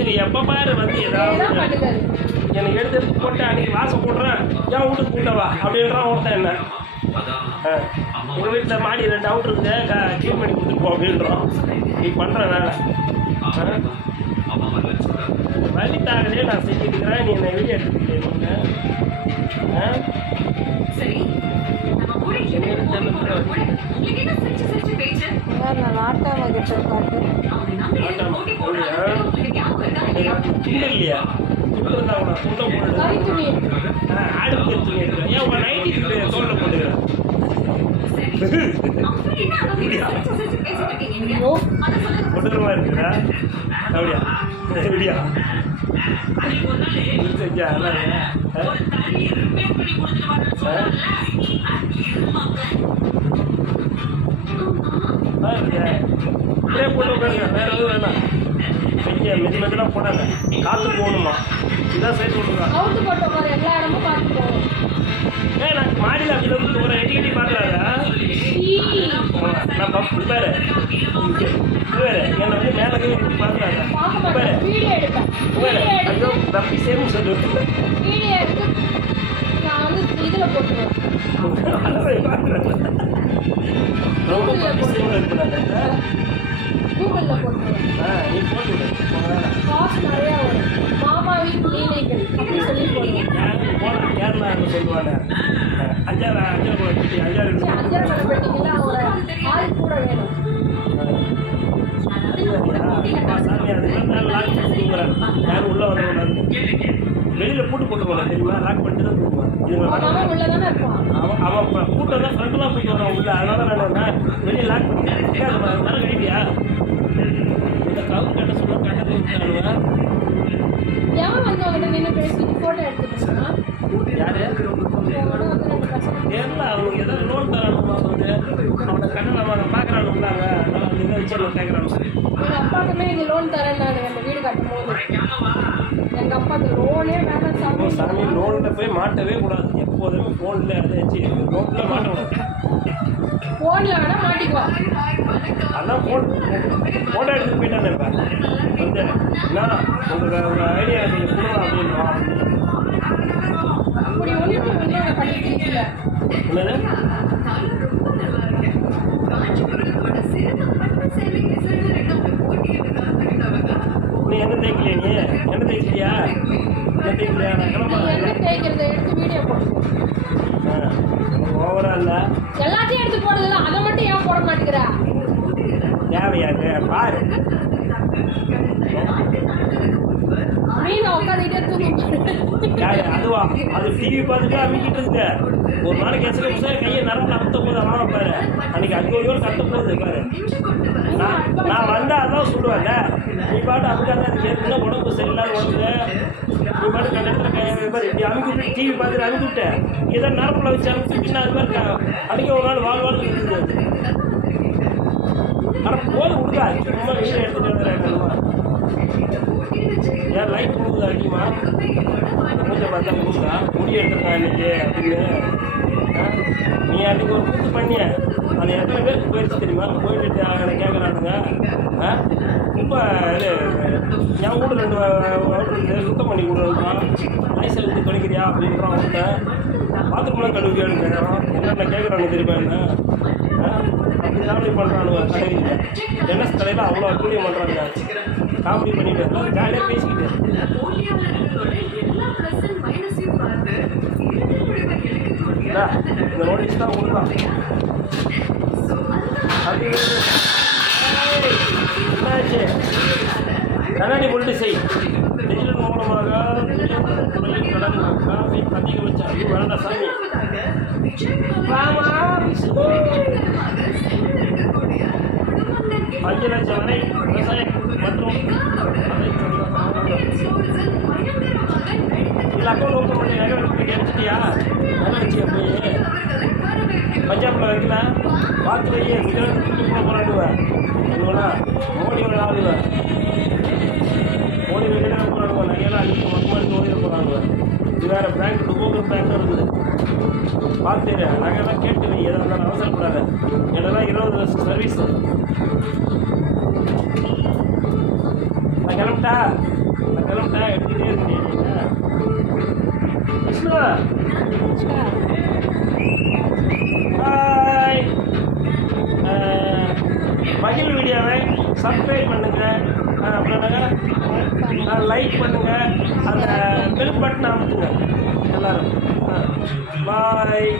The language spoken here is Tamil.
இது எப்போ பாரு வந்து ஏதாவது எனக்கு எடுத்து போட்டு அன்றைக்கி வாசம் போடுறேன் ஏன் வீட்டுக்கு கூட்டவா அப்படின்றான் ஒருத்தன் என்ன உங்கள் வீட்டில் மாடி 2 அவுட் இருக்குது க்ளீன் பண்ணி கொடுத்துருப்போம் அப்படின்றோம் நீ பண்ணுற வேலை வழி தாகலே நான் செஞ்சுட்டுக்கிறேன் நீ என்னை வெளியே எடுத்துக்கிட்டேன் இல்லையா அடுப்பு துணி எடுக்கிறேன் ஏன் உங்கள் நைட்டி தோளில் போட்டுக்கிறேன் கொடூரமாக இருக்குதா அப்படியா எப்படியா இப்படியே போட்டு உட்காருங்க வேறு எதுவும் வேணாம் இங்கே மெதுமெதுலாம் போடாங்க காற்று போகணுமா இதான் சைட் போட்டுருக்காங்க எல்லா இடமும் காற்று போகும். நான் மாடியில் அப்படி வந்து ஒரு எட்டி பார்க்குறாங்க நான் பப்பு பேர் வேறு என்னை வந்து மேலே பார்க்குறாங்க பேர் வேறு ஐயோ தப்பி சேரும் சொல்லு ரொம்ப பப்பி சேரும் இருக்கிறாங்க கூகுளில் போட்டுருவேன். நீ போட்டு காசு நிறையா வரும். மாமா வீட்டு லீலைகள் அப்படி சொல்லி போடுவேன். கேரளான்னு சொல்லுவாங்க 5,000 கூட பெட்டி 5,000 பெட்டிங்களா ஒரு ஆள் கூட வேணும். சாமி அதுக்கு மேலே லாக் பண்ணி தூங்குறாங்க யாரும் உள்ளே வரக்கூடாது வெளியில் பூட்டு போட்டுருவாங்க தெரியுமா லாக் பண்ணிட்டு தான் தூங்குவான் அவன் கூட்டம் தான் ஃப்ரெண்டெலாம் போயிட்டு வரான் உள்ள அதனால நான் வெளியே லாக் பண்ணிட்டேன் அது வர கழிப்பியா இந்த கவுன் கட்ட சொல்ல கட்ட எவன் வந்து அவங்கள்ட்ட நின்று பேசிட்டு ஃபோட்டோ எடுத்துக்கிட்டா யார் தெரியல அவனுக்கு ஏதாவது லோன் தரானுமா வந்து அவனை கட்டணம் அவனை பார்க்குறானுங்களாங்க அதனால் அந்த இதை வச்சு அவன் கேட்குறானு எங்கள் அப்பாவுக்குமே இங்கே லோன் தரேன் நான் அந்த வீடு கட்டும் போது எங்கள் அப்பாவுக்கு லோனே வேணாம் சாமி லோனில் போய் மாட்டவே கூடாது எப்போதுமே ஃபோனில் எடுத்து லோனில் மாட்டக்கூடாது ஃபோனில் வேணால் மாட்டிக்குவான் அதான் ஃபோட்டோ எடுத்துகிட்டு போயிட்டானே இப்போ வந்து என்ன உங்களுக்கு ஐடியா நீங்கள் கொடுக்கலாம் அப்படின்னா அப்படி ஒன்று பண்ணிட்டு என்னது நீ என்ன தேய்க்கலையா நீ என்ன தேய்க்கலையா என்ன தேய்க்கலையா நான் கிளம்புறேன் தேய்க்கிறத எடுத்து வீடியோ போடு ஓவரா இல்லை எல்லாத்தையும் எடுத்து போடுறதில்ல அதை மட்டும் ஏன் போட மாட்டேங்கிறா தேவையாது பாரு மீன் உட்காந்துக்கிட்டே தூங்க அதுவா அது டிவி பார்த்துட்டு அமைக்கிட்டு இருக்கு ஒரு நாளைக்கு எஸ்எம்எஸ் கையை நரம்பு அமுத்த போது அம்மா பாரு அன்னைக்கு 5 கத்த போகுது பாரு நான் வந்தா அதான் சொல்லுவேன்ல நீ பாட்டு அதுக்காக அது ஏற்கனவே உடம்பு சரியில்லாத உடம்பு நீ பாட்டு கண்ட இடத்துல பாரு இப்படி அமைக்கிட்டு டிவி பார்த்துட்டு அனுப்பிவிட்டேன் இதை நரம்புல வச்சு அனுப்பிச்சுன்னா அது மாதிரி அன்றைக்கி ஒரு நாள் வாழ்வாழ்வு இருக்குது ஆனால் போது விடுதா சும்மா வீடியோ எடுத்துகிட்டு வந்துடுறேன் ஏன் லைட் கொடுக்குது அதிகமா கொஞ்சம் பார்த்தா கொடுக்குதா முடி எடுத்துருக்கான் இன்னைக்கு அப்படின்னு நீ அன்றைக்கி ஒரு கூத்து பண்ணிய அது எத்தனை பேருக்கு போயிடுச்சு தெரியுமா போயிட்டு கேட்குறானுங்க ரொம்ப இது என் வீடு 2 இருக்குது சுத்தம் பண்ணி கொடுக்குறான் ஐசல் எடுத்து கழிக்கிறியா அப்படின்றான் அவன்கிட்ட பாத்ரூம்லாம் கழுவியான்னு கேட்குறான் என்னென்ன கேட்குறானு தெரியுமா என்ன அப்படி காமெடி பண்ணுறானுங்க கடையில் என்எஸ் கடையில் அவ்வளோ அட்டூழியம் பண்ணுறாங்க காமெடி பண்ணிட்டு எல்லாம் ஜாலியாக பேசிக்கிட்டு இந்த நோட்டீஸ் தான் கொடுத்தான் அது என்னாச்சு கண்ணாடி போட்டு செய் டிஜிட்டல் மூலமாக கடன் காஃபி அதிகபட்சம் அது வேண்டாம் சாமி அஞ்சு லட்சம் வரை விவசாயம் மற்றும் இல்லை அக்கௌண்ட் ஓப்பன் பண்ணி நகை எடுத்துட்டியா நகை வச்சு போய் பஞ்சாபில் வைக்கல பார்த்து வையே குஜராத் தூக்கி போராடுவேன் இல்லைங்களா மோடியோட ஆளுவேன் மோடி வைக்கிறேன் போராடுவேன் நகையெல்லாம் அழிக்க மக்களுக்கு ஓடிட போராடுவேன் இது வேறு பேங்க் டுபோக்கர் பேங்க்கும் இருக்குது பார்த்துரு நகைலாம் கேட்டு வை, எதாக இருந்தாலும் அவசரப்படாத. என்னெல்லாம் 20 வருஷம் சர்வீஸ். நான் கிளம்பிட்டா எடுத்துகிட்டே இருக்கேன் விஷ்ணு. பாய். மகிழ் வீடியோவை சப்ஸ்கிரைப் பண்ணுங்க, அப்புறம் லைக் பண்ணுங்க, அந்த பெல் பட்டன் அமுத்துங்க எல்லாரும். பாய்.